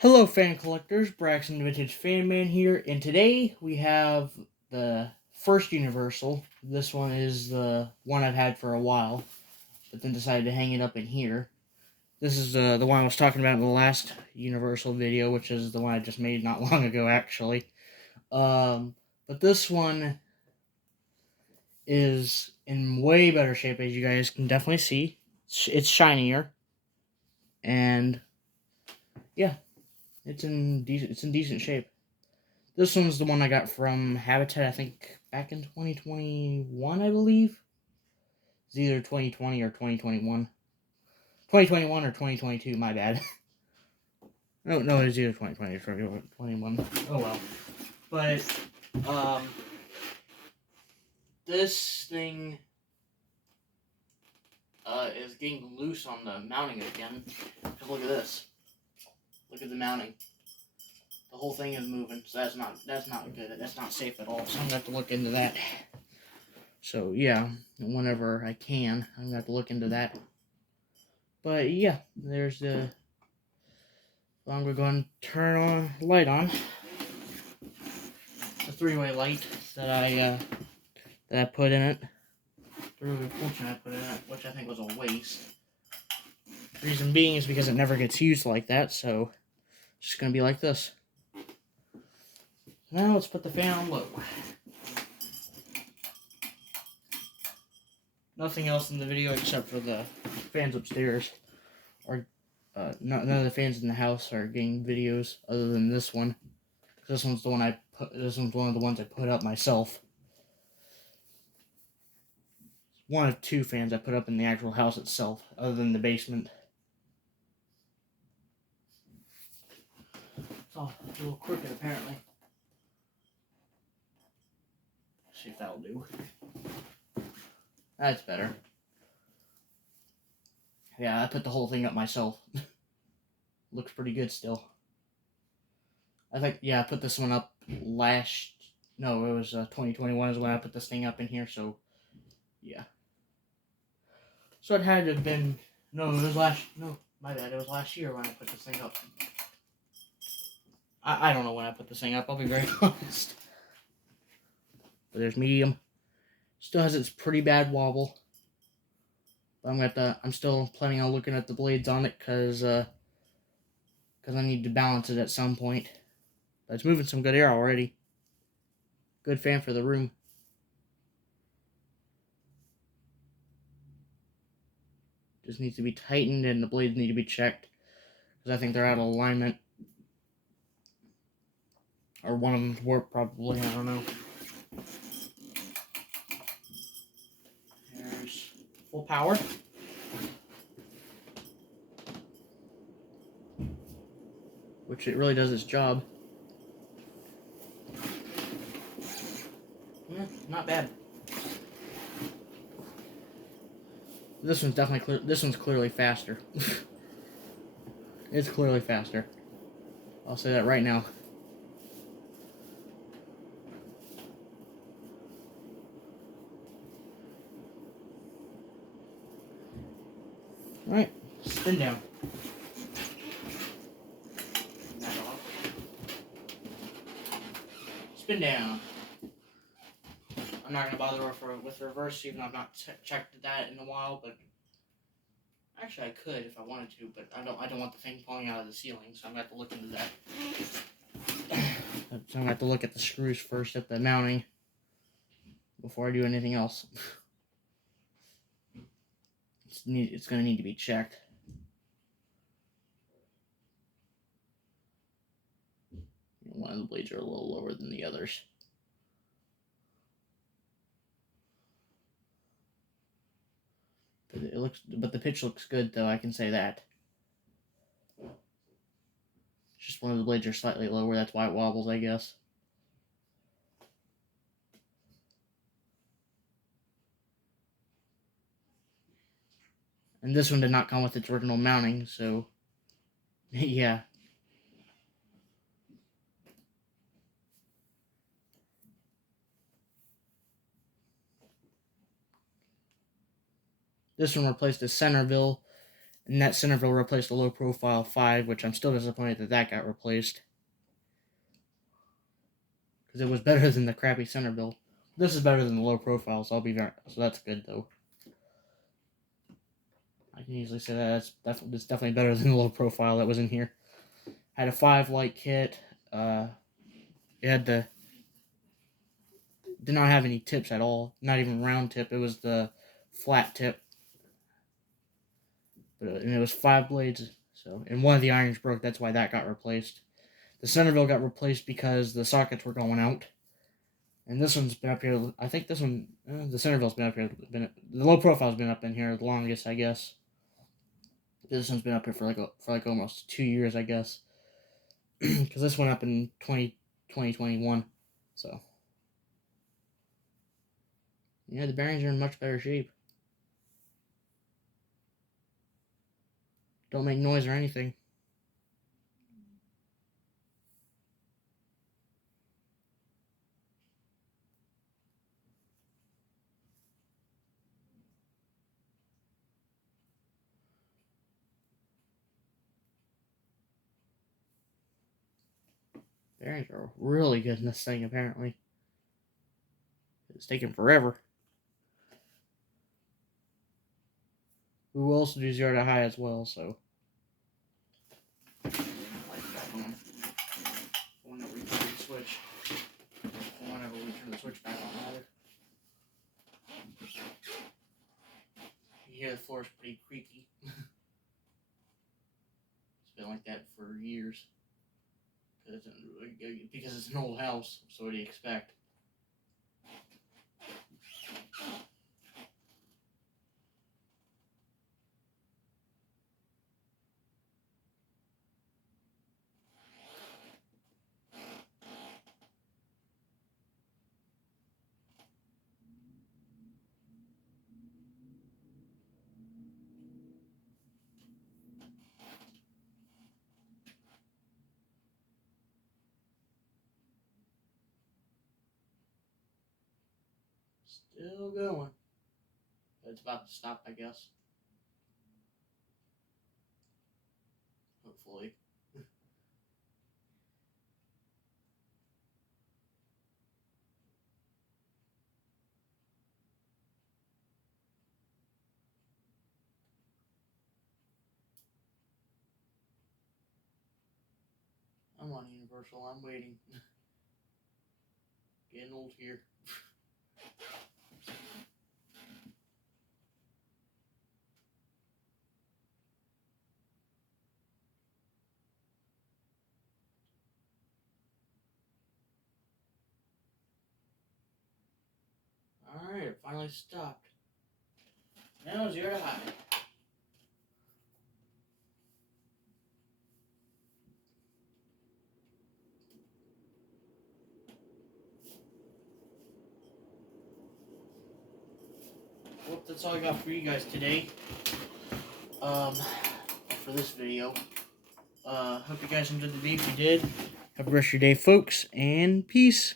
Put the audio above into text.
Hello fan collectors, Braxton Vintage Fan Man here, and today we have the first Universal. This one is the one I've had for a while, but then decided to hang it up in here. This is the one I was talking about in the last Universal video, which is the one I just made not long ago actually. But this one is in way better shape, as you guys can definitely see. It's shinier, and yeah, it's in decent shape. This one's the one I got from Habitat, I think, back in 2021, I believe. It's either 2020 or 2021. 2021 or 2022, my bad. No, it's either 2020 or 2021. Oh, well. But, this thing, is getting loose on the mounting again. Just look at this. Look at the mounting. The whole thing is moving, so that's not good. That's not safe at all, so I'm going to have to look into that. So, yeah, whenever I can, I'm going to have to look into that. But, yeah, there's the... I'm going to go ahead and turn on light on. The three-way light that I put in it. Three-way function I put in it, which I think was a waste. Reason being is because it never gets used like that, so it's just going to be like this. Now let's put the fan on low. Nothing else in the video except for the fans upstairs. None of the fans in the house are getting videos other than this one. This one's the one This one's one of the ones I put up myself. One of two fans I put up in the actual house itself, other than the basement. It's all a little crooked apparently. Let's see if that'll do. That's better. Yeah, I put the whole thing up myself. Looks pretty good still. I think, yeah, I put this one up it was 2021 is when I put this thing up in here, so, yeah. So it had to have been, my bad, it was last year when I put this thing up. I don't know when I put this thing up, I'll be very honest. But there's medium. Still has its pretty bad wobble. But I'm still planning on looking at the blades on it, because I need to balance it at some point. But it's moving some good air already. Good fan for the room. Just needs to be tightened and the blades need to be checked, because I think they're out of alignment. Or one of them's warped probably, I don't know. There's full power. Which it really does its job. Not bad. This one's clearly faster. It's clearly faster. I'll say that right now. Alright, spin down. Spin down. I'm not going to bother with reverse, even though I've not checked that in a while, but actually I could if I wanted to, but I don't want the thing falling out of the ceiling, so I'm going to have to look into that. So I'm going to have to look at the screws first at the mounting before I do anything else. It's going to need to be checked. One of the blades are a little lower than the others. But the pitch looks good, though, I can say that. It's just one of the blades are slightly lower, that's why it wobbles, I guess. And this one did not come with its original mounting, so yeah. This one replaced the Centerville, And that Centerville replaced the low profile 5, which I'm still disappointed that got replaced. Because it was better than the crappy Centerville. This is better than the low profile, so so that's good though. I can easily say that it's definitely better than the low profile that was in here. Had a 5 light kit. It had did not have any tips at all. Not even round tip. It was the flat tip. And it was 5 blades. So, and one of the irons broke. That's why that got replaced. The Centerville got replaced because the sockets were going out. And this one's been up here. I think this one, the Centerville's been up here. The low profile's been up in here the longest, I guess. This one's been up here for like almost 2 years, I guess. Because this went up in 2021. So, yeah, the bearings are in much better shape. Don't make noise or anything. Bearings are really good in this thing, apparently. It's taking forever. We will also do 0 to high as well, so. Whenever we turn the switch. Whenever we turn the switch back on, rather. You hear the floor is pretty creaky. It's been like that for years. Because it's an old house, so what do you expect? Still going. But it's about to stop, I guess. Hopefully. I'm on Universal. I'm waiting. Getting old here. Alright, it finally stopped. Now 0 to high. Well, that's all I got for you guys today. For this video. Hope you guys enjoyed the video. If you did, have a rest of your day, folks, and peace.